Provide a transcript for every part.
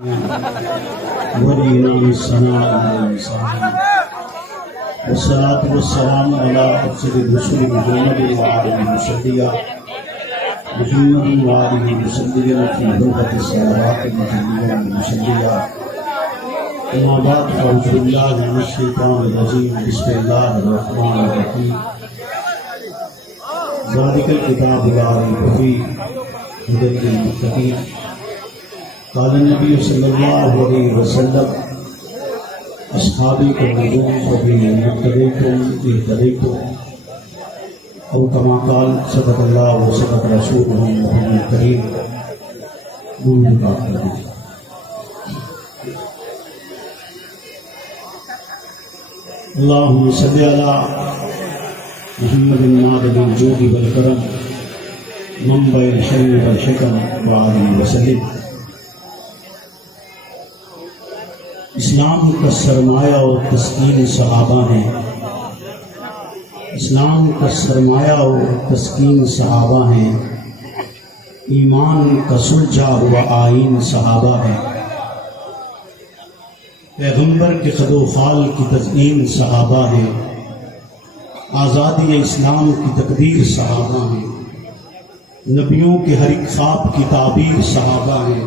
والإمام الصناع والصلاة والسلام على أفضل الرسل محمد وآله وصحبه محمد وآله وصحبه في غرفة الصلوات المحمدية المصلية. أما بعد فأعوذ بالله من الشيطان الرجيم. بسم الله الرحمن الرحيم. ذلك الكتاب لا ريب فيه هدى للمتقين. قال النبي صلی اللہ علیہ وسلم اصحابی کو نجوم فبهم اقتدیتم اهتدیتم او کما قال صدق اللہ و صدق رسولہ النبی الکریم. نور کا کریم. اللہم صلی علی محمد معدن الجود والکرم منبع الحلم والحکم وآلہ وسلم. اسلام کا سرمایہ اور تسکین صحابہ ہیں. اسلام کا سرمایہ اور تسکین صحابہ ہیں. ایمان کا سلجھا ہوا آئین صحابہ ہے. پیغمبر کے خد و خال کی تزئین صحابہ ہے. آزادی اسلام کی تقدیر صحابہ ہیں. نبیوں کے ہر ایک خواب کی تعبیر صحابہ ہیں.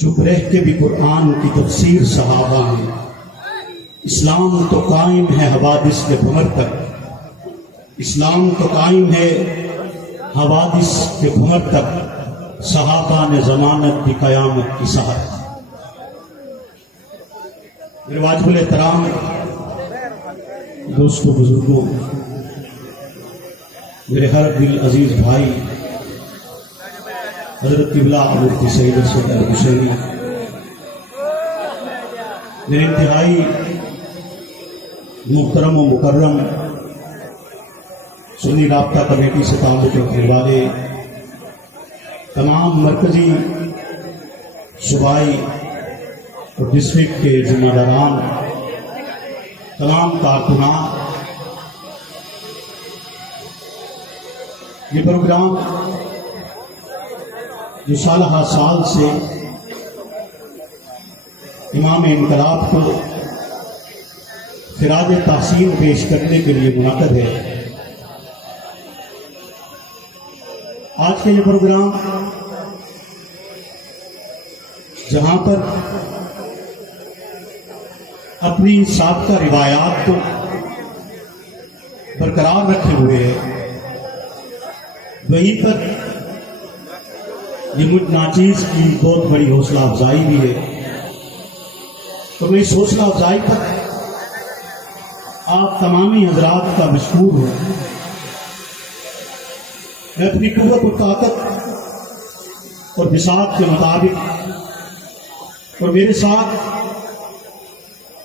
چپ رہ کے بھی قرآن کی تفسیر صحابہ ہیں. اسلام تو قائم ہے حوادث کے بھمر تک. اسلام تو قائم ہے حوادث کے بھمر تک. صحابہ نے ضمانت دی قیامت کی سحر. میرے واجب الاحترام دوستوں بزرگوں، میرے ہر دل عزیز بھائی حضرت قبلہ مفتی سید اسود الحسینی، میرے انتہائی محترم و مکرم سنی رابطہ کمیٹی سے تعلق رکھنے والے تمام مرکزی، صوبائی اور ڈسٹرکٹ کے ذمہ داران، تمام کارکنان، یہ پروگرام جو سالہ سال سے امام انقلاب کو خراج تحسین پیش کرنے کے لیے منعقد ہے. آج کا یہ پروگرام جہاں پر اپنی سابقہ روایات کو برقرار رکھے ہوئے ہے، وہیں پر یہ مجھ ناچیز کی بہت بڑی حوصلہ افزائی بھی ہے. تو میں اس حوصلہ افزائی پر آپ تمامی حضرات کا مشکور ہوں. میں اپنی قوت و طاقت اور بساط کے مطابق اور میرے ساتھ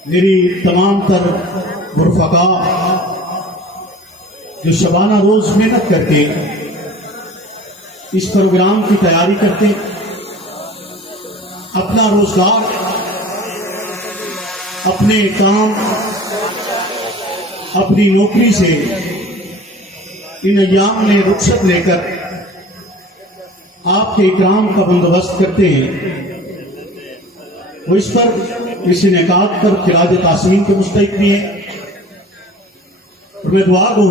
میری تمام تر مرفقا جو شبانہ روز محنت کرتے اس پروگرام کی تیاری کرتے، اپنا روزگار، اپنے کام، اپنی نوکری سے ان ایام میں رخصت لے کر آپ کے اکرام کا بندوبست کرتے ہیں. وہ اس انعقاد پر خراج تحسین کے مستحق بھی ہیں. اور میں دعا گو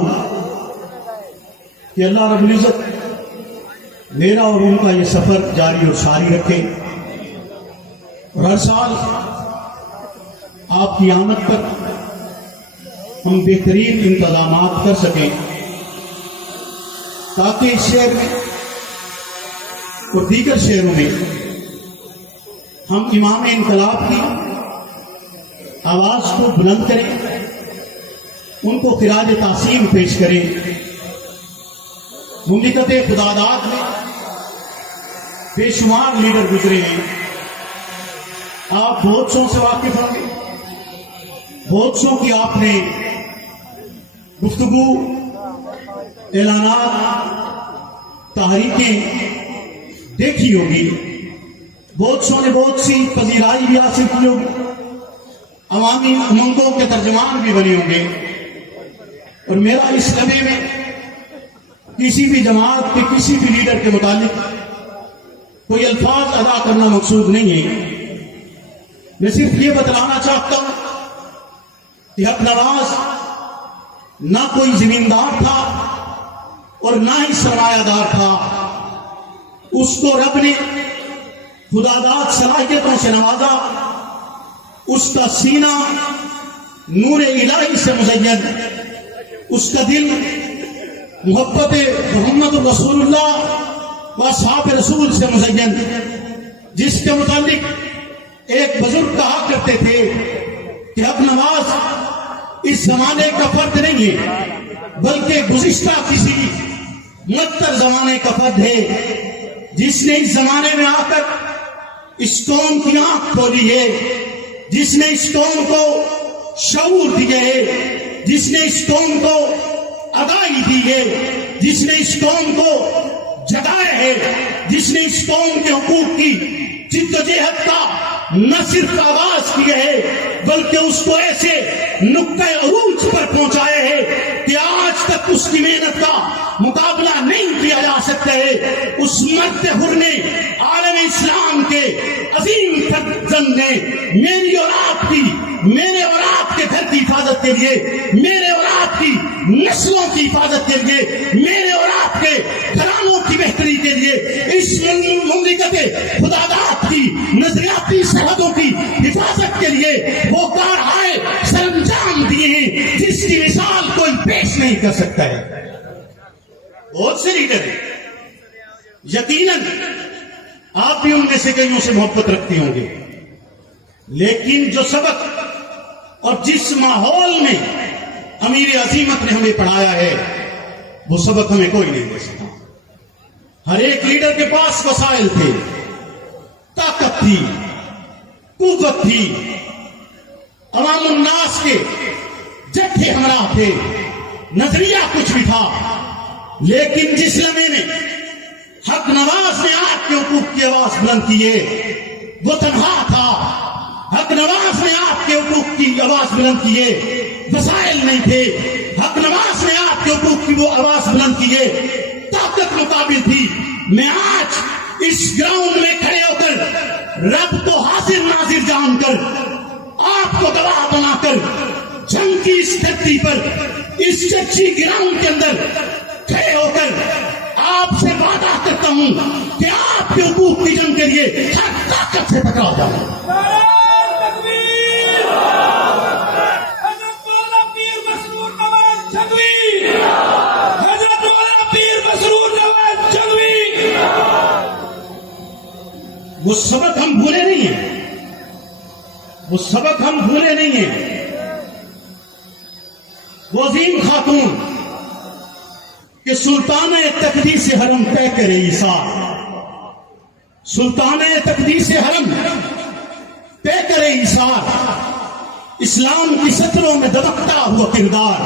کہ اللہ رب العزت میرا اور ان کا یہ سفر جاری اور ساری رکھے، اور ہر سال آپ کی آمد پر ہم بہترین انتظامات کر سکیں، تاکہ اس شہر میں اور دیگر شہروں میں ہم امام انقلاب کی آواز کو بلند کریں، ان کو خراج تحسین پیش کریں. مملکت خداداد میں بے شمار لیڈر گزرے ہیں. آپ بہت سو سے واقف ہوں گے، بہت سو کی آپ نے گفتگو، اعلانات، تحریکیں دیکھی ہوگی. بہت سو نے بہت سی پذیرائی بھی حاصل کی ہوگی. عوامی امنگوں کے ترجمان بھی بنے ہوں گے. اور میرا اس لمحے میں کسی بھی جماعت کے کسی بھی لیڈر کے متعلق کوئی الفاظ ادا کرنا مقصود نہیں ہے. میں صرف یہ بتلانا چاہتا ہوں کہ حق نواز نہ کوئی زمیندار تھا اور نہ ہی سرمایہ دار تھا. اس کو رب نے خداداد صلاحیتوں سے نوازا. اس کا سینہ نور الہی سے مزین، اس کا دل محبت محمد رسول اللہ و اصحاب رسول سے مزین، جس کے متعلق ایک بزرگ کہا کرتے تھے کہ حق نواز اس زمانے کا فرد نہیں ہے بلکہ گزشتہ کسی مدتر زمانے کا فرد ہے، جس نے اس زمانے میں آ کر اس قوم کی آنکھ کھولی ہے، جس نے اس قوم کو شعور دیا ہے، جس نے اس قوم کو آگاہی دی ہے، جس نے اس قوم کو جگایا ہے، جس نے اس قوم کے حقوق کی جدوجہد کا نہ صرف آغاز کیا ہے بلکہ اس کو ایسے نقطۂ عروج پر پہنچایا ہے کہ آج تک اس کی محنت کا مقابلہ نہیں کیا جا سکتا ہے. اس مرد حر نے عالم اسلام کے عظیم فرزند نے میری اور آپ کی، میرے اور آپ کے گھر کی حفاظت کے لیے، میرے اور آپ کی نسلوں کی حفاظت کے لیے، میرے اور آپ کے گھرانوں کی بہتری کے لیے اس مملکت خداداد کی نظریاتی سرحدوں کی حفاظت کے لیے وہ کارہائے سر انجام دیے ہیں جس کی مثال کوئی پیش نہیں کر سکتا ہے. بہت سے لیڈر ہیں، یقیناً آپ بھی ان میں سے کئیوں سے محبت رکھتے ہوں گے، لیکن جو سبق اور جس ماحول میں امیر عظیمت نے ہمیں پڑھایا ہے وہ سبق ہمیں کوئی نہیں دے سکتا. ہر ایک لیڈر کے پاس وسائل تھے، طاقت تھی، قوت تھی، عوام الناس کے جتھے ہمراہ تھے، نظریہ کچھ بھی تھا، لیکن جس لمحے میں حق نواز نے آپ کے حقوق کی آواز بلند کی ہے وہ تنہا تھا. حق نواز نے آپ کے حقوق کی آواز بلند کی ہے، وسائل نہیں تھے. حق نواز نے آپ کے حقوق کی وہ آواز بلند کی ہے، طاقت مقابل تھی. میں آج اس گراؤنڈ میں کھڑے ہو کر رب کو حاضر ناظر جان کر، آپ کو گواہ بنا کر، جنگ کی اس دھرتی پر، اس چرچی گراؤنڈ کے اندر کھڑے ہو کر آپ سے وعدہ کرتا ہوں کہ آپ کے حقوق کی جنگ کے لیے ہر طاقت سے ٹکرا جاؤں. وہ سبق ہم بھولے نہیں ہیں، وہ سبق ہم بھولے نہیں ہیں. وہ عظیم خاتون کہ سلطانِ تقدیس حرم طے کرے ایثار، سلطانِ تقدیس حرم طے کرے ایثار، اسلام کی سطروں میں دبکتا ہوا کردار،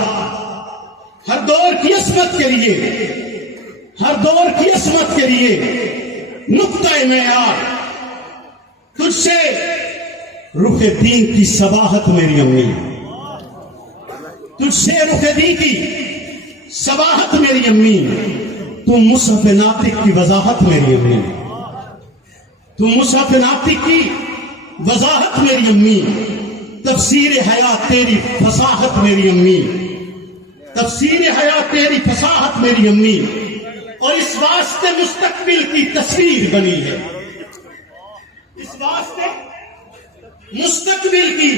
ہر دور کی عصمت کے لیے، ہر دور کی عصمت کے لیے نقطۂ معیار. تجھ سے رخ دین کی صباحت میری امی، تجھ سے رخ دین کی صباحت میری امی، تم مصحف ناطق کی وضاحت میری امی، تم مصحف ناطق کی وضاحت میری امی، تفسیر حیات تیری فصاحت میری امی، تفسیر حیات تیری فصاحت میری امی. اور اس واسطے مستقبل کی تصویر بنی ہے، اس واسطے مستقبل کی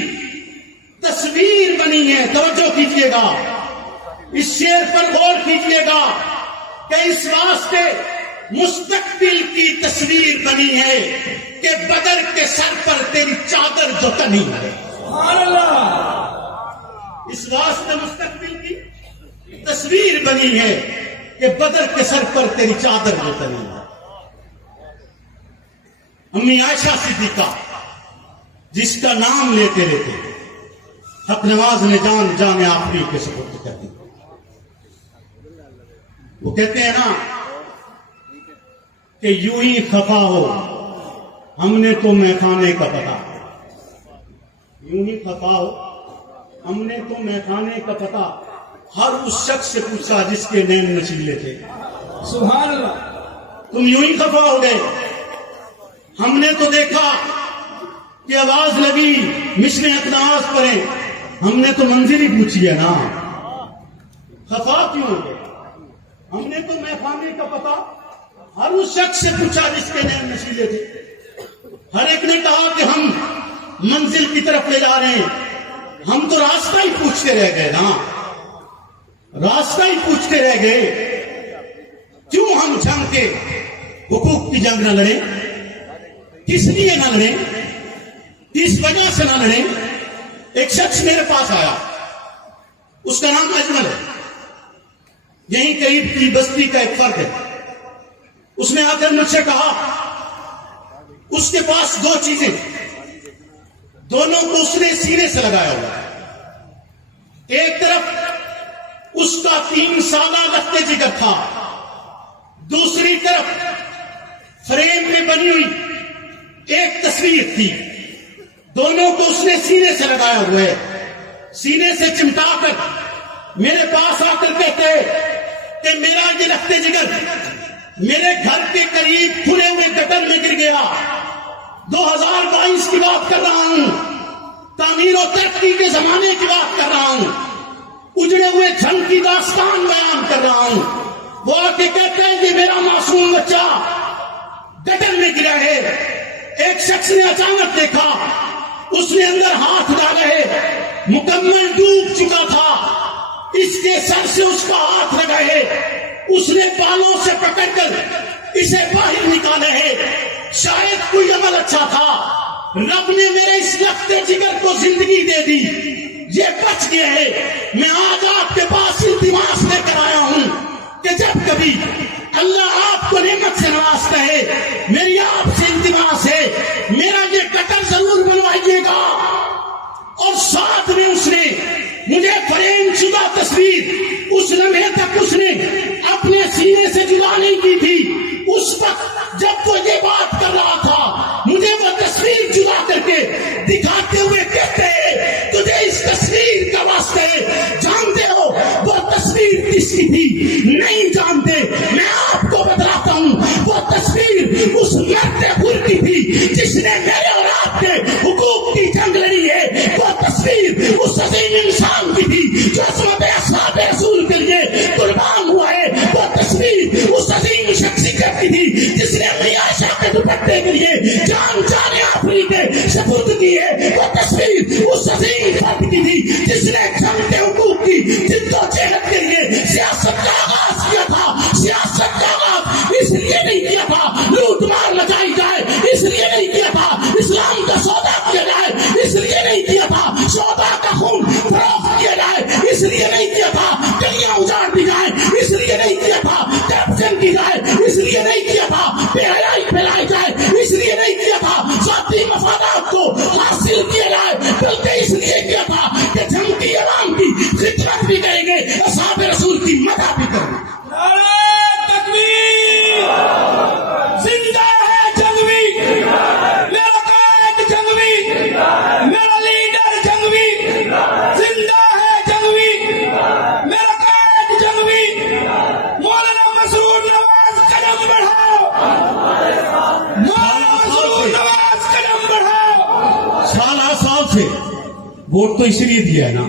تصویر بنی ہے. توجہ کیجئے گا، اس شعر پر غور کیجئے گا کہ اس واسطے مستقبل کی تصویر بنی ہے کہ بدر کے سر پر تیری چادر جو تنی ہے. سبحان اللہ. اس واسطے مستقبل کی تصویر بنی ہے کہ بدر کے سر پر تیری چادر جو تنی ہے. امی عائشہ صدیقہ جس کا نام لیتے لیتے حق نواز نے جان آخری کے سپرد کر دی. وہ کہتے ہیں نا کہ یوں ہی خفا ہو ہم نے تو میخانے کا پتا، یوں ہی خفا ہو ہم نے تو میخانے کا پتا، ہر اس شخص سے پوچھا جس کے نین نشیلے تھے. سبحان اللہ. تم یوں ہی خفا ہو گئے، ہم نے تو دیکھا کہ آواز لگی مشن اقدامات پڑھیں، ہم نے تو منزل ہی پوچھی ہے نا، خفا کیوں ہو گئے؟ ہم نے تو محفانے کا پتا ہر اس شخص سے پوچھا جس کے نیم نشیلے تھے، ہر ایک نے کہا کہ ہم منزل کی طرف لے جا رہے ہیں، ہم تو راستہ ہی پوچھتے رہ گئے نا، راستہ ہی پوچھتے رہ گئے۔ کیوں ہم جنگ کے حقوق کی جنگ نہ لڑیں؟ کس لیے نہ لڑیں؟ کس وجہ سے نہ لڑیں؟ ایک شخص میرے پاس آیا، اس کا نام اجمل ہے، یہیں قریب کی بستی کا ایک فرد ہے۔ اس نے آ کر مجھ سے کہا اس کے پاس دو چیزیں، دونوں کو اس نے سینے سے لگایا ہوا ہے۔ ایک طرف اس کا 3 سالہ لخت جگر تھا، دوسری طرف فریم میں بنی ہوئی ایک تصویر تھی، دونوں کو اس نے سینے سے لگایا ہوا ہے۔ سینے سے چمٹا کر میرے پاس آ کر کہتے کہ میرا یہ لخت جگر میرے گھر کے قریب کھلے ہوئے گٹر میں گر گیا، 2022 کی بات کر رہا ہوں، تعمیر و ترقی کے زمانے کی بات کر رہا ہوں، اجڑے ہوئے جھنگ کی داستان بیان کر رہا ہوں۔ وہ آ کے کہتے ہیں کہ میرا معصوم بچہ گٹر میں گرا ہے۔ ایک شخص نے اچانک دیکھا، اس نے اندر ہاتھ ڈالا ہے، مکمل ڈوب چکا تھا، اس کے سر سے اس کا ہاتھ لگا ہے، اس نے بالوں سے پکڑ کر اسے باہر نکالا ہے۔ شاید کوئی عمل اچھا تھا، رب نے میرے اس لخت جگر کو زندگی دے دی، یہ بچ گیا ہے۔ میں آج آپ کے پاس التماس لے کر آیا ہوں کہ جب کبھی اللہ آپ کو نعمت سے نوازتا ہے، میری آپ سے التماس ہے میرا یہ گٹر ضرور بنوائیے گا۔ اور ساتھ میں اس نے مجھے فریم شدہ تصویر اس لمحے تک اس نے اپنے سینے سے جدا نہیں کی تھی، اس وقت جب وہ یہ بات کر رہا تھا مجھے وہ تصویر جدا کر کے دکھاتے ہوئے کہتے ہیں تجھے اس تصویر کا واسطہ ہے، جانتے ہو وہ تصویر کس کی تھی؟ نہیں جانتے، میں آپ کو بتلاتا ہوں، وہ تصویر اس مرد حر کی تھی جس نے میرے اور آپ کے حقوق کی جنگ لڑی ہے۔ وہ تصویر اس عظیم انسان کی تھی جو عصمت اصحاب رسول کے لیے قربان ہوا ہے۔ وہ تصویر اس عظیم شخصیت کی تھی جس نے اپنی عائشہ کے دوپٹے کے لیے جان آفری کے سپرد کی ہے۔ وہ تصویر اس عظیم فرد کی تھی جس نے جنگ کے حقوق کی جد و جہد کے لیے سیاست کا آغاز کیا تھا۔ سیاست کا آغاز اس لیے نہیں کیا تھا لوٹ مار مچائی جائے، اس لیے نہیں کیا تھا اسلام کا سودا کیا جائے، اس لیے نہیں کیا تھا سودا کا خون فروخت کیا جائے، اس لیے نہیں کیا تھا گلیاں اجاڑ دی جائیں، اس لیے نہیں کیا تھا کرپشن کی جائے، اس لیے نہیں کیا تھا بے حیائی پھیلائی جائے، اس لیے نہیں کیا تھا ذاتی مفادات کو حاصل کیا جائے، بلکہ اس لیے کیا تھا کہ جنگ کی عوام کی خدمت بھی کریں گے، اصحاب رسول کی مدح بھی کریں گے۔ زندہ ہے جنگوی، میرا قائد جنگوی، میرا لیڈر جنگوی، زندہ ہے جنگوی، میرا قائد جنگوی۔ مولانا مسرور نواز قدم بڑھاؤ، مولانا مسرور نواز قدم بڑھاؤ۔ سال سے ووٹ تو اس لیے دیا ہے نا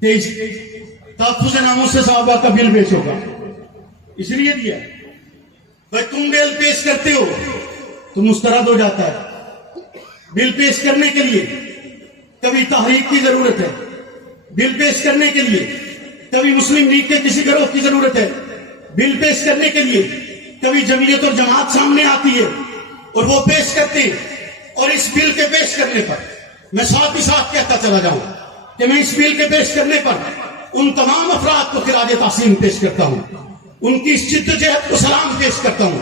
کہ تحفظ ناموس صحابہ کا بل پیش ہوگا، اس لیے دیا ہے۔ بھائی تم بل پیش کرتے ہو تو مسترد ہو جاتا ہے۔ بل پیش کرنے کے لیے کبھی تحریک کی ضرورت ہے، بل پیش کرنے کے لیے کبھی مسلم لیگ کے کسی گروہ کی ضرورت ہے، بل پیش کرنے کے لیے کبھی جمعیت اور جماعت سامنے آتی ہے اور وہ پیش کرتے ہیں۔ اور اس بل کے پیش کرنے پر میں ساتھ ہی ساتھ کہتا چلا جاؤں کہ میں اس بل کے پیش کرنے پر ان تمام افراد کو خراج تحسین پیش کرتا ہوں، ان کی اس جد و جہد کو سلام پیش کرتا ہوں،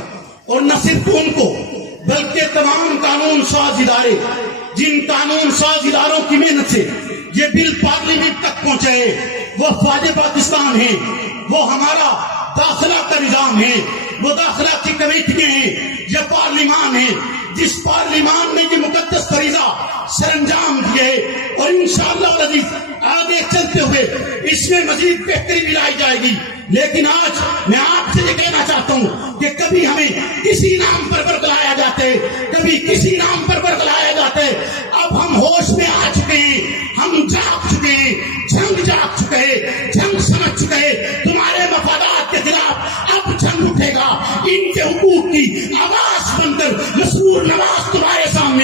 اور نہ صرف ان کو بلکہ تمام قانون ساز ادارے جن قانون ساز اداروں کی محنت سے یہ بل پارلیمنٹ تک پہنچا ہے، وہ افواج پاکستان ہیں، وہ ہمارا داخلہ کا نظام ہے، وہ داخلہ کی کمیٹیاں ہیں، یہ پارلیمان ہے جس پارلیمان نے یہ مقدس فریضہ سر انجام دیے، اور انشاءاللہ العزیز آگے چلتے ہوئے اس میں مزید بہتری بھی لائی جائے گی۔ لیکن آج میں آپ سے یہ کہنا چاہتا ہوں کہ کبھی ہمیں کسی نام پر برگلایا جاتا ہے، کبھی کسی نام پر برگلایا جاتا ہے،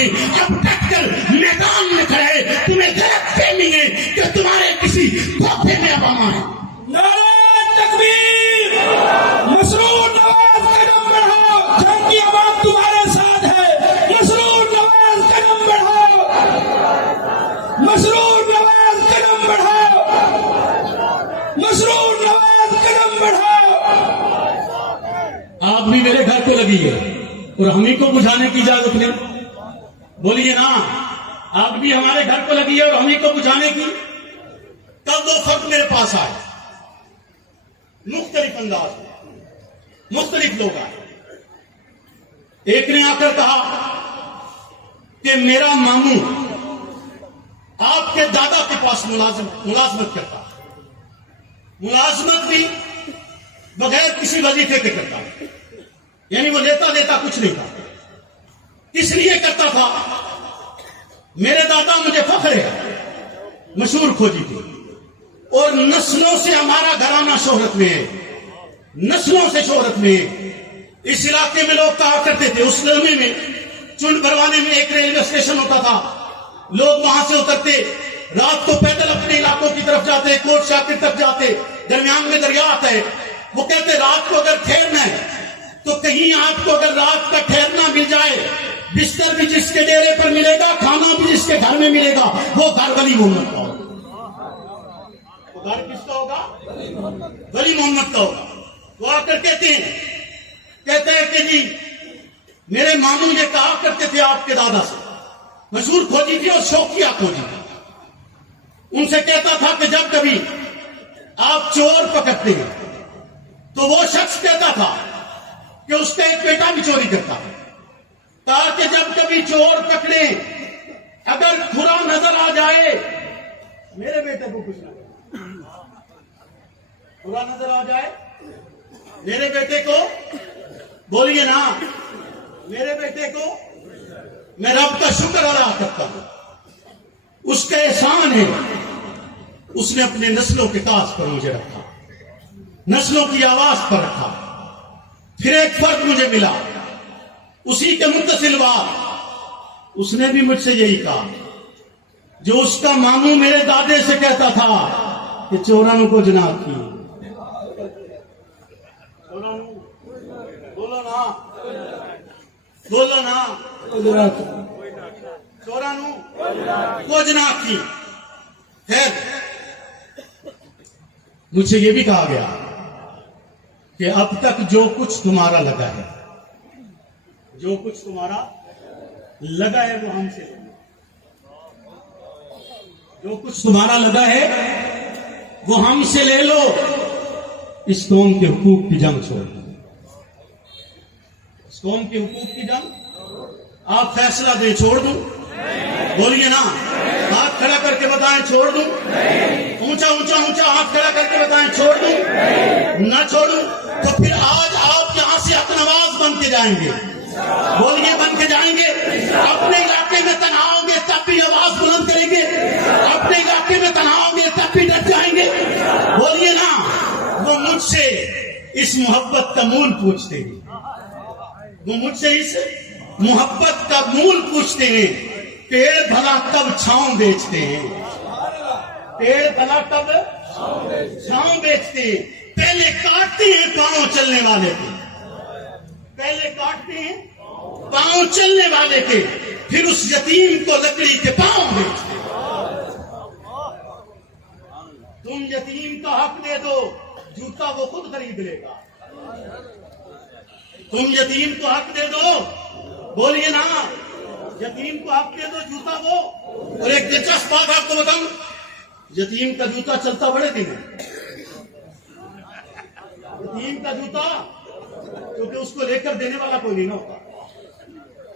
سامنے اب ڈٹ کر میدان میں کھڑے، تمہیں غلط فہمی ہے کہ تمہارے کسی دھوکے میں عوام ہے۔ نعرہ تکبیر، مسرور نواز قدم بڑھاؤ، جنگ کی عوام تمہارے ساتھ ہے، مسرور نواز قدم بڑھاؤ، مسرور نواز قدم بڑھاؤ، مسرور نواز قدم بڑھاؤ۔ آگ بھی میرے گھر کو لگی ہے اور ہم ہی کو بجھانے کی اجازت نہیں، بولیے نا، آگ بھی ہمارے گھر کو لگی ہے اور ہم ہی کو بجھانے کی۔ تب وہ فرق میرے پاس آئے، مختلف انداز میں، مختلف لوگ آئے۔ ایک نے آ کر کہا کہ میرا ماموں آپ کے دادا کے پاس ملازمت کرتا، ملازمت بھی بغیر کسی وظیفے کے کرتا، یعنی وہ لیتا دیتا کچھ نہیں تھا۔ کس لیے کرتا تھا؟ میرے دادا مجھے فخر ہے، مشہور کھوجی تھی، اور نسلوں سے ہمارا گھرانہ شہرت میں ہے، نسلوں سے شہرت میں ہے۔ اس علاقے میں لوگ کہا کرتے تھے، اس زمانے میں چنڈ بھروانے میں ایک ریلوے اسٹیشن ہوتا تھا، لوگ وہاں سے اترتے، رات کو پیدل اپنے علاقوں کی طرف جاتے، کوٹ شاکر تک جاتے، درمیان میں دریا آتا ہے۔ وہ کہتے رات کو اگر ٹھہرنا ہے تو کہیں آپ کو اگر رات کا ٹھہرنا مل جائے، بستر بھی جس کے ڈیرے پر ملے گا، کھانا بھی جس کے گھر میں ملے گا، وہ گھر ولی محمد کا ہوگا۔ گھر کس کا ہوگا؟ ولی محمد کا ہوگا۔ وہ آ کر کہتے ہیں کہ جی میرے ماموں یہ کہا کرتے تھے آپ کے دادا سے، مشہور کھوجی تھی اور شوقیہ کھوجی تھی، ان سے کہتا تھا کہ جب کبھی آپ چور پکڑتے ہیں تو وہ شخص کہتا تھا کہ اس کا ایک بیٹا بھی چوری کرتا ہے، تاکہ جب کبھی چور پکڑے اگر کھرا نظر آ جائے، میرے بیٹے کو کچھ نہ کھرا نظر آ جائے، میرے بیٹے کو بولیے نا، میرے بیٹے کو میں رب کا شکر ادا کرتا ہوں، اس کا احسان ہے، اس نے اپنے نسلوں کے تاج پر مجھے رکھا، نسلوں کی آواز پر رکھا۔ پھر ایک فرق مجھے ملا، اسی کے متصل بات، اس نے بھی مجھ سے یہی کہا جو اس کا ماموں میرے دادے سے کہتا تھا کہ چورانوں کو جناب کی، بولو نا، بولو نا، چورانوں کو جناب کی۔ خیر، مجھ سے یہ بھی کہا گیا کہ اب تک جو کچھ تمہارا لگا ہے، جو کچھ تمہارا لگا ہے وہ ہم سے، جو کچھ تمہارا لگا ہے وہ ہم سے لے لو، اس قوم کے حقوق کی جنگ چھوڑ دو، اس قوم کے حقوق کی جنگ آپ فیصلہ دیں چھوڑ دوں، بولیے نا، ہاتھ کھڑا کر کے بتائیں چھوڑ دوں، اونچا اونچا اونچا ہاتھ کھڑا کر کے بتائیں چھوڑ دوں، نہ چھوڑوں، تو پھر آج آپ یہاں سے حق نواز بن کے جائیں گے، بولیے بن کے جائیں گے، اپنے علاقے میں تنہا ہوں گے تب بھی آواز بلند کریں گے، اپنے علاقے میں تنہا ہوں گے تب بھی ڈٹ جائیں گے، بولیے نا۔ وہ مجھ سے اس محبت کا مول پوچھتے ہیں، وہ مجھ سے اس محبت کا مول پوچھتے ہیں، پیڑ بھلا کب چھاؤں بیچتے ہیں، پیڑ بھلا کب چھاؤں بیچتے ہیں، پہلے کاٹتے ہیں پاؤں چلنے والے کے، پہلے کاٹتے ہیں پاؤں چلنے والے کے، پھر اس یتیم کو لکڑی کے پاؤں بیچتے ہیں۔ تم یتیم کا حق دے دو، جوتا وہ خود خرید لے گا، تم یتیم کو حق دے دو، بولیے نا، یتیم کو حق دے دو، جوتا وہ۔ اور ایک دلچسپ بات آپ کو بتاؤں، یتیم کا جوتا چلتا بڑے دن ہے، یتیم کا جوتا، کیونکہ اس کو لے کر دینے والا کوئی نہیں نہ ہوتا،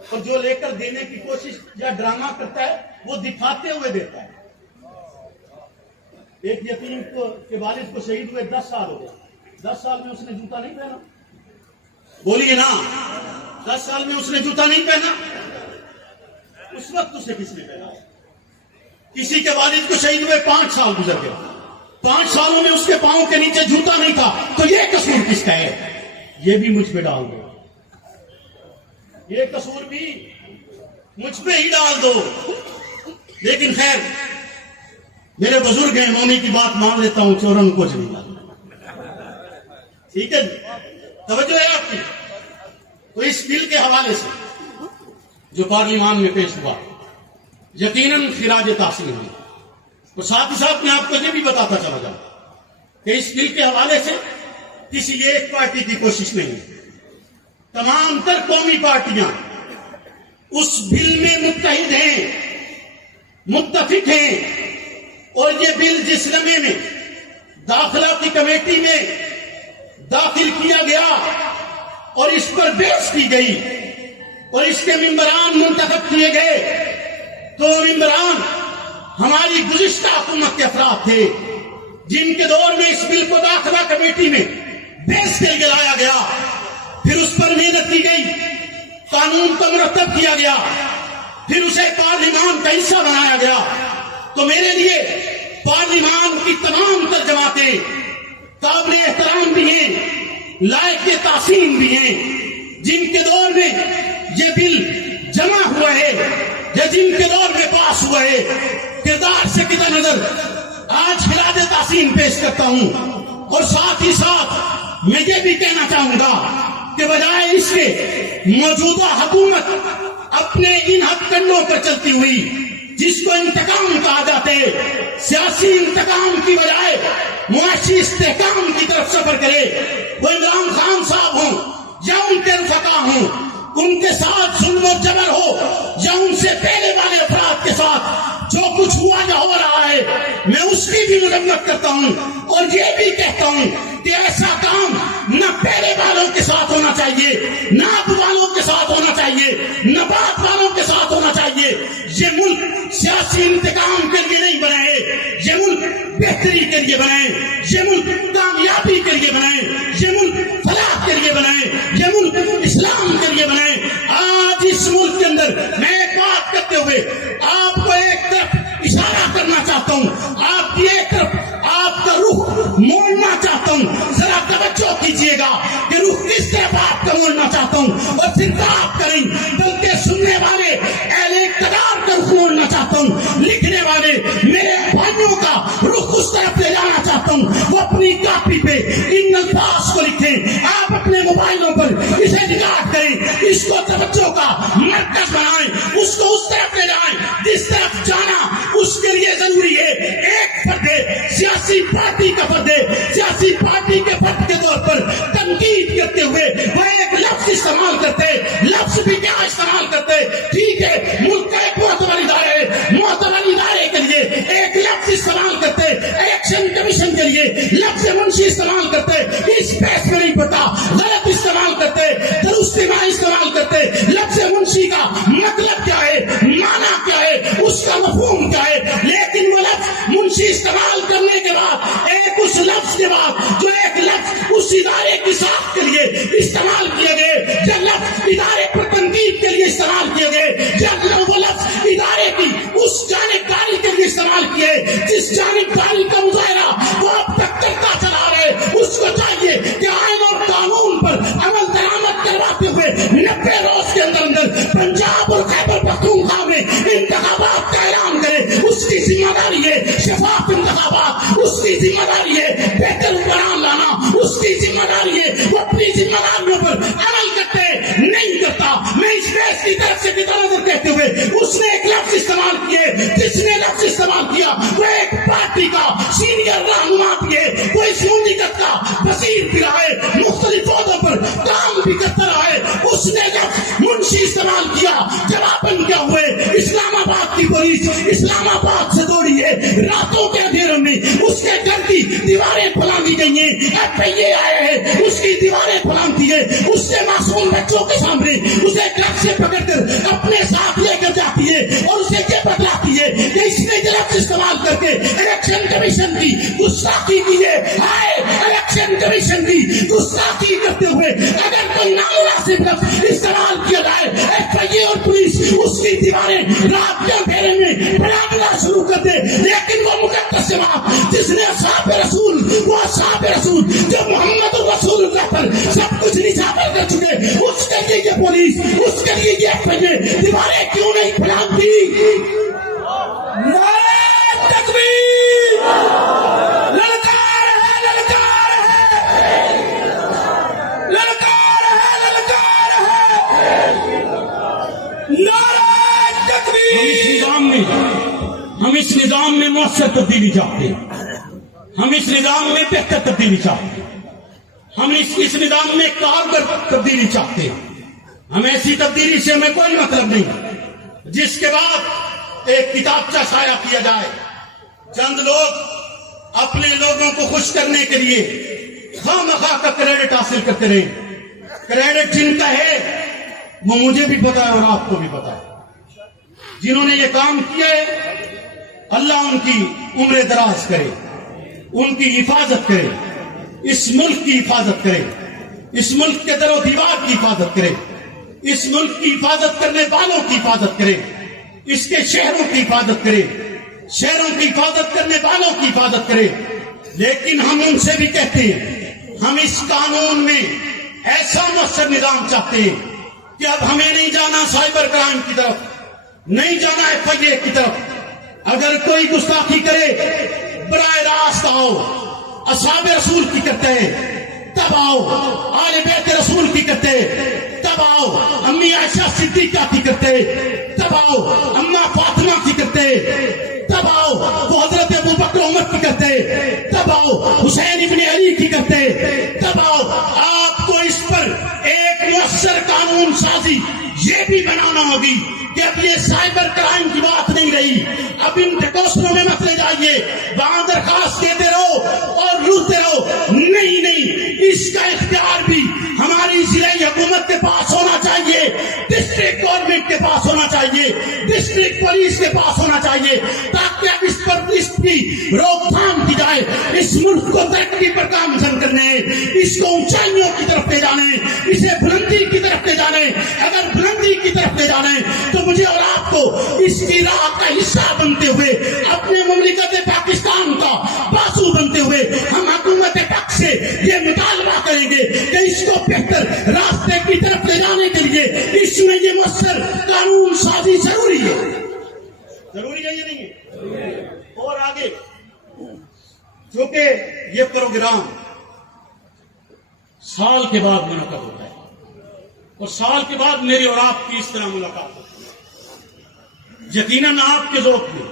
اور جو لے کر دینے کی کوشش یا ڈرامہ کرتا ہے وہ دکھاتے ہوئے دیتا ہے۔ ایک یتیم کے والد کو شہید ہوئے 10 سال ہو گئے، 10 سال میں اس نے جوتا نہیں پہنا، بولیے نا، 10 سال میں اس نے جوتا نہیں پہنا، اس وقت اسے کس نے پہنا؟ کسی کے والد کو شہید ہوئے 5 سال گزر گئے، 5 سالوں میں اس کے پاؤں کے نیچے جوتا نہیں تھا، تو یہ قصور کس کا ہے؟ یہ بھی مجھ پہ ڈال دو، یہ قصور بھی مجھ پہ ہی ڈال دو. لیکن خیر میرے بزرگ ہیں، مونی کی بات مان لیتا ہوں، چورن کو نہیں ڈالتا. ٹھیک ہے جی، توجہ ہے آپ کی. تو اس بل کے حوالے سے جو پارلیمان میں پیش ہوا یقیناً خراج تحسین ہے. اور ساتھ ہی ساتھ میں آپ کو یہ بھی بتاتا چلا جاؤں کہ اس بل کے حوالے سے کسی ایک پارٹی کی کوشش نہیں ہے. تمام تر قومی پارٹیاں اس بل میں متحد ہیں، متفق ہیں. اور یہ بل جس لمحے میں داخلہ کی کمیٹی میں داخل کیا گیا اور اس پر بحث کی گئی اور اس کے ممبران منتخب کیے گئے، تو ممبران ہماری گزشتہ حکومت کے افراد تھے جن کے دور میں اس بل کو داخلہ کمیٹی میں بحث کے لیے لایا گیا، پھر اس پر محنت کی گئی، قانون کو مرتب کیا گیا، پھر اسے پارلیمان کا حصہ بنایا گیا. تو میرے لیے پارلیمان کی تمام تر جماعتیں قابل احترام بھی ہیں، لائق تحسین بھی ہیں، جن کے دور میں یہ بل جمع ہوا ہے یا جن کے دور میں پاس ہوا ہے. کردار سے قطع نظر آج خراج تحسین پیش کرتا ہوں. اور ساتھ ہی ساتھ میں یہ بھی کہنا چاہوں گا کہ بجائے اس کے موجودہ حکومت اپنے ان ہتھ کنڈوں پر چلتی ہوئی جس کو انتقام کہا جاتے، سیاسی انتقام کی بجائے معاشی استحکام کی طرف سفر کرے. وہ عمران خان صاحب ہوں یا ان کے رفقا ہوں، ان کے ساتھ ظلم و جبر ہو یا ان سے پہلے والے افراد کے ساتھ جو کچھ ہوا یا ہو رہا ہے، میں اس کی بھی مذمت کرتا ہوں. اور یہ بھی کہتا ہوں کہ ایسا کام نہ پہلے والوں کے ساتھ ہونا چاہیے، نہ اب والوں کے ساتھ ہونا چاہیے، نہ بعد والوں کے ساتھ ہونا چاہیے. یہ ملک سیاسی انتقام کے لیے نہیں بنا ہے، یہ ملک بہتری کے لیے بنا ہے، یہ ملک کامیابی کے لیے بنا ہے، یہ ملک فلاح کے لیے بنا ہے، یہ ملک اسلام کے لیے بنا ہے. آج اس ملک کے اندر میں ایک بات کرتے ہوئے آپ کو ایک طرف اشارہ کرنا چاہتا ہوں، آپ کی ایک طرف آپ کا رخ موڑنا چاہتا ہوں. ذرا توجہ کیجیے گا کہ رخ کس طرف آپ کا موڑنا چاہتا ہوں. اور صرف آپ کا نہیں بلکہ سننے والے اہل اقتدار کا رخ موڑنا چاہتا ہوں. لکھنے والے میرے بھائیوں کا رخ اس طرف لے جانا چاہتا ہوں. وہ اپنی کاپی پہ ان الفاظ کو لکھیں، آپ اپنے موبائلوں پر اسے ریکارڈ کریں، اس کو توجہ کا مرکز بنائیں، اس کو اس طرف لے جائیں جس طرف جانا اس کے لیے ضروری ہے. ایک فرد سیاسی پارٹی کا فرد، سیاسی پارٹی کے فرد کے طور پر تنقید کرتے ہوئے وہ ایک لفظ استعمال کرتے، لفظ بھی کیا استعمال کرتے. ٹھیک ہے، ملک کا ایک معتبر ادارے ہے، معتبر ادارے کے لیے ایک لفظ استعمال کرتے، الیکشن کمیشن کے لیے لفظ منشی استعمال کرتے، اس بیس میں نہیں پتا، غلط استعمال کرتے، درست معنی استعمال کرتے. لفظ منشی کا مطلب کیا ہے، معنی کیا ہے، اس کا مفہوم کیا ہے. لیکن وہ لفظ منشی استعمال کرنے کے بعد ایک اس لفظ کے بعد جو ایک لفظ اس ادارے کی ساخت کے لیے استعمال کیے گئے، یا لفظ ادارے پر تنقید کے لیے استعمال کیے گئے، یا وہ لفظ ادارے کی اس جانبداری کے لیے استعمال کیے جس جانبداری کا مظاہرہ وہ اب تک کرتا چلا رہے. اس کو چاہیے کہ آئین اور قانون پر عمل درآمد کرواتے ہوئے 90 روز کے اندر اندر پنجاب اور خیبر پختونخوا میں انتخابات کا اعلان کرے. اس کی ذمہ داری ہے شفاف انتخابات، اس کی ذمہ داری ہے بہتر حکمران لانا، اس کی ذمہ داری ہے وہ اپنی ذمہ داریوں پر عمل کرتے نہیں کرتا. میں اس بیس کی طرف سے کتنا نظر کہتے ہوئے اس نے ایک لفظ استعمال کیے، جس نے لفظ استعمال کیا وہ ایک پارٹی کا سینئر رہنما بھی ہے، وہ اس مملکت کا وزیر بھی رہا ہے، مختلف عہدوں پر کام بھی کرتا رہا ہے. اس نے لفظ منشی استعمال کیا، جواباً کیا ہوئے اسلام آباد کی پولیس اسلام آباد سے دوڑی ہے، راتوں کے اندھیروں میں اس کے گھر کی دیواریں پھلان دی گئی ہیں. اب یہ آئے ہیں اس کی دیواریں پھلان دی ہے، اس سے معصوم بچوں کے سامنے اسے گھر سے پکڑ کر اپنے ساتھ لے کر جاتی ہے اور اسے یہ بتلاتی ہے کہ اس نے یہ لفظ استعمال کر کے الیکشن کمیشن کی گستاخی کی ہے. آئے الیکشن کمیشن کی گستاخی کرتے ہوئے اگر کوئی نامناسب لفظ استعمال کیا جائے، ایف آئی اے اور پولیس اس کی دیواریں رات کے اندھیرے میں بلانا شروع کر دے. لیکن وہ مقدس جماعت جس نے اصحاب رسول، وہ اصحاب رسول جو محمد رسول اللہ پر سب کچھ نچھاور کر چکے، اس کے لیے یہ پولیس اس کے لیے یہ پہلے دیواریں کیوں نہیں پھیلاتی؟ نعرہ تکبیر، للکار ہے، للکار ہے، للکار ہے، للکار ہے، نعرہ تکبیر۔ ہم اس نظام میں مؤثر تبدیلی چاہتے ہیں، ہم اس نظام میں بہتر تبدیلی چاہتے ہیں، ہم اس نظام میں کارگر تبدیلی چاہتے ہیں۔ ہم ایسی تبدیلی سے ہمیں کوئی مطلب نہیں جس کے بعد ایک کتابچہ شائع کیا جائے، چند لوگ اپنے لوگوں کو خوش کرنے کے لیے خواہ مخواہ کا کریڈٹ حاصل کرتے رہے۔ کریڈٹ جن کا ہے وہ مجھے بھی پتا ہے اور آپ کو بھی پتا ہے۔ جنہوں نے یہ کام کیا ہے اللہ ان کی عمر دراز کرے، ان کی حفاظت کرے، اس ملک کی حفاظت کرے، اس ملک کے در و دیوار کی حفاظت کرے، اس ملک کی حفاظت کرنے والوں کی حفاظت کرے، اس کے شہروں کی حفاظت کرے، شہروں کی حفاظت کرنے والوں کی حفاظت کرے۔ لیکن ہم ان سے بھی کہتے ہیں ہم اس قانون میں ایسا مؤثر نظام چاہتے ہیں کہ اب ہمیں نہیں جانا سائبر کرائم کی طرف، نہیں جانا FIA کی طرف۔ اگر کوئی گستاخی کرے براہ راست آؤ، اصحاب رسول کی کرتے تب آؤ، آل بیت رسول کی کرتے تب آؤ، امی عائشہ صدیقہ کی کرتے تب آؤ، اماں فاطمہ کی کرتے تب آؤ، وہ حضرت ابوبکر عمر کی کرتے تب آؤ، حسین ابن علی کی کرتے تب آؤ۔ آپ کو اس پر ایک مؤثر قانون سازی یہ بھی بنانا ہوگی کہ اب یہ سائبر کرائم کی بات نہیں رہی، اب ان ٹکوسروں میں مت لے جائیے، وہاں درخواست دیتے رہو اور لوٹتے رہو۔ نہیں، اس کا اختیار بھی ہماری ضلعی حکومت کے پاس ہونا چاہیے، ڈسٹرکٹ گورنمنٹ کے پاس ہونا چاہیے، ڈسٹرکٹ پولیس کے پاس ہونا چاہیے، تاکہ اب اس پر اس کی روک تھام کی جائے۔ اس ملک کو ترقی پر گامزن کرنے، اس کو اونچائیوں کی طرف لے جانے، اسے بلندی کی طرف لے جانے۔ اگر بلندی کی طرف لے جانے تو مجھے اور آپ کو اس کی راہ کا حصہ بنتے ہوئے، اپنے مملکت پاکستان کا بازو بنتے ہوئے ہم حکومت پاک سے یہ مطالبہ کریں گے کہ اس کو بہتر راستے کی طرف لے جانے کے لیے اس میں یہ مؤثر قانون سازی ضروری ہے۔ ضروری ہے یا نہیں ہے؟ اور آگے کیونکہ یہ پروگرام سال کے بعد منعقد ہوتا ہے اور سال کے بعد میری اور آپ کی اس طرح ملاقات ہوتی ہے، یقیناً آپ کے ذوق میں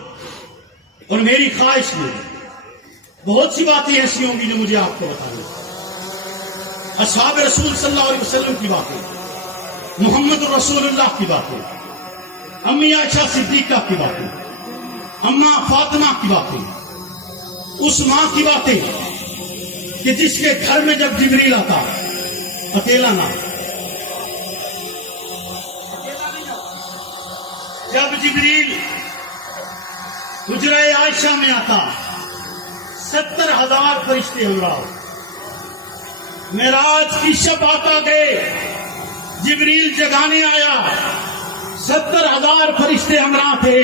اور میری خواہش میں بہت سی باتیں ایسی ہوں گی جو مجھے آپ کو بتانی ہیں۔ اصحاب رسول صلی اللہ علیہ وسلم کی باتیں، محمد رسول اللہ کی باتیں، امی عائشہ صدیقہ کی باتیں، اماں فاطمہ کی باتیں، اس ماں کی باتیں کہ جس کے گھر میں جب جبریل آتا اکیلا نہ، جب جبریل حجرہ عائشہ میں آتا 70,000 فرشتے ہمراہ، معراج کی شب آقا گئے، جبریل جگانے آیا، 70,000 فرشتے ہمراہ تھے۔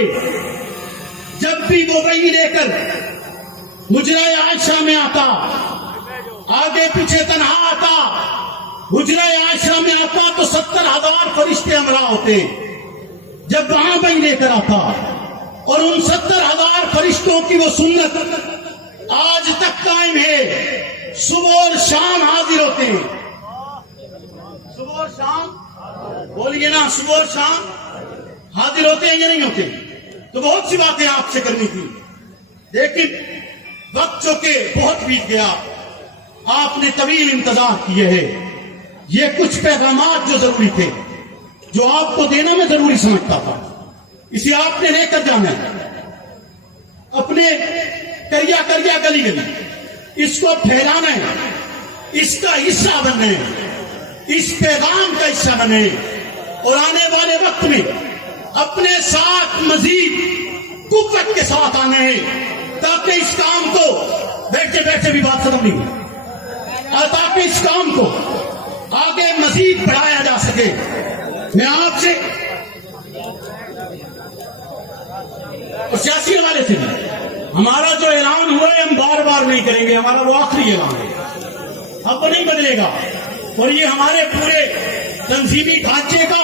جب بھی وہ وحی لے کر حجرہ عائشہ میں آتا، آگے پیچھے تنہا آتا، حجرہ عائشہ میں آتا تو 70,000 فرشتے ہمراہ ہوتے۔ جب وہاں وحی لے کر آتا اور ان 70,000 فرشتوں کی وہ سنت آج تک قائم ہے، صبح اور شام حاضر ہوتے ہیں۔ صبح اور شام بولیے نا، صبح اور شام حاضر ہوتے ہیں یا نہیں ہوتے؟ تو بہت سی باتیں آپ سے کرنی تھی، لیکن وقت چونکہ بہت بیت گیا، آپ نے طویل انتظار کیے ہیں۔ یہ کچھ پیغامات جو ضروری تھے، جو آپ کو دینا میں ضروری سمجھتا تھا، اسے آپ نے لے کر جانا ہے، اپنے کریا کریا گلی گلی اس کو پھیلانا ہے، اس کا حصہ بننا ہے، اس پیغام کا حصہ بنے، اور آنے والے وقت میں اپنے ساتھ مزید قوت کے ساتھ آنے ہیں، تاکہ اس کام کو بیٹھے بیٹھے بھی بات ختم نہیں ہو، تاکہ اس کام کو آگے مزید بڑھایا جا سکے۔ میں آپ سے اور سیاسی حوالے سے ہمارا جو اعلان ہوا ہے ہم بار بار نہیں کریں گے، ہمارا وہ آخری اعلان ہے، اب نہیں بدلے گا، اور یہ ہمارے پورے تنظیمی ڈھانچے کا